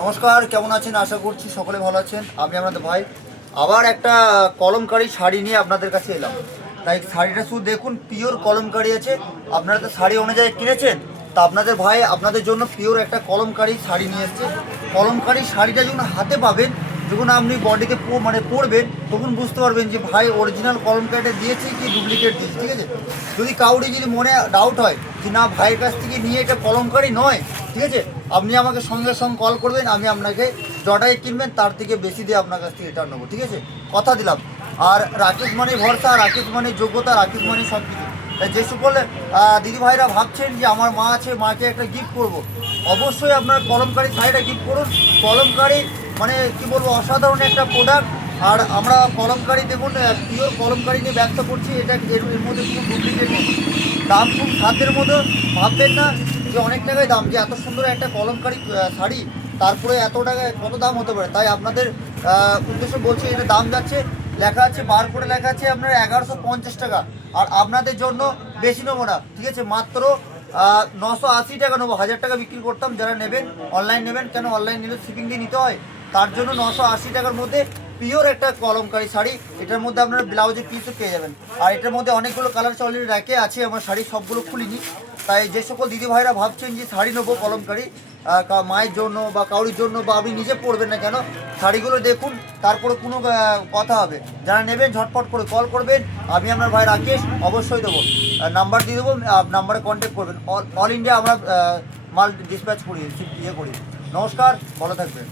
নমস্কার, কেমন আছেন? আশা করছি সকলে ভালো আছেন। আমি আপনাদের ভাই আবার একটা কলমকারী শাড়ি নিয়ে আপনাদের কাছে এলাম। তাই শাড়িটা শুধু দেখুন, পিওর কলমকারী আছে। আপনারা তো শাড়ি অনুযায়ী কিনেছেন, তা আপনাদের ভাই আপনাদের জন্য পিওর একটা কলমকারী শাড়ি নিয়ে এসছে। কলমকারী শাড়িটা যখন হাতে পাবেন, যখন আপনি বডিতে পরবেন, তখন বুঝতে পারবেন যে ভাই অরিজিনাল কলমকারীটা দিয়েছে কি ডুপ্লিকেট দিয়েছে। ঠিক আছে, যদি কাউরি যদি মনে ডাউট হয় যে না ভাইয়ের কাছ থেকে নিয়ে এটা কলমকারী নয়, ঠিক আছে, আপনি আমাকে সঙ্গে সঙ্গে কল করবেন, আমি আপনাকে যটাই কিনবেন তার থেকে বেশি দিয়ে আপনার কাছ থেকে রিটার্ন নেবো। ঠিক আছে, কথা দিলাম। আর রাকেশ মানে ভরসা, রাকেশ মানে যোগ্যতা, রাকেশ মানে সব কিছু। তাই যে সকল দিদি ভাইরা ভাবছেন যে আমার মা আছে, মাকে একটা গিফট করব, অবশ্যই আপনার কলমকারী শাড়িটা গিফট করুন। কলমকারী মানে কি বলবো, অসাধারণ একটা প্রোডাক্ট। আর আমরা কলমকারী দেখুন, পিওর কলমকারী নিয়ে ব্যবসা করছি। এটা এর মধ্যে কোনো ডুপ্লিকেট নেই। দাম খুব সাধ্যের মধ্যে, ভাববেন না যে অনেক টাকায় দাম, যে এত সুন্দর একটা কলমকারী শাড়ি তারপরে এত টাকায় কত দাম হতে পারে। তাই আপনাদের উদ্দেশ্য বলছি, এটা দাম যাচ্ছে, লেখা আছে বার করে লেখা আছে আপনার 1150 টাকা। আর আপনাদের জন্য বেশি নেবো না, ঠিক আছে, মাত্র 980 টাকা নেবো। 1000 টাকা বিক্রি করতাম। যারা নেবেন অনলাইন নেবেন, কেন অনলাইন নিলে শিপিং দিয়ে নিতে হয়, তার জন্য 980 টাকার মধ্যে পিওর একটা কলমকারী শাড়ি। এটার মধ্যে আপনারা ব্লাউজের পিসও পেয়ে যাবেন। আর এটার মধ্যে অনেকগুলো কালার অলরেডি র্যাকে আছে, আমার শাড়ি সবগুলো খুলিনি। তাই যে সকল দিদি ভাইরা ভাবছেন যে শাড়ি নেবো কলমকারী, মায়ের জন্য বা কাউরির জন্য, বা আপনি নিজে পরবেন না কেন, শাড়িগুলো দেখুন, তারপরে কোনো কথা হবে। যারা নেবেন ঝটপট করে কল করবেন, আমি আপনার ভাই রাকেশ অবশ্যই দেবো। নাম্বার দিয়ে দেবো, নাম্বারে কন্ট্যাক্ট করবেন। অল ইন্ডিয়া আমরা মাল ডিসপ্যাচ করি, করি। নমস্কার, ভালো থাকবেন।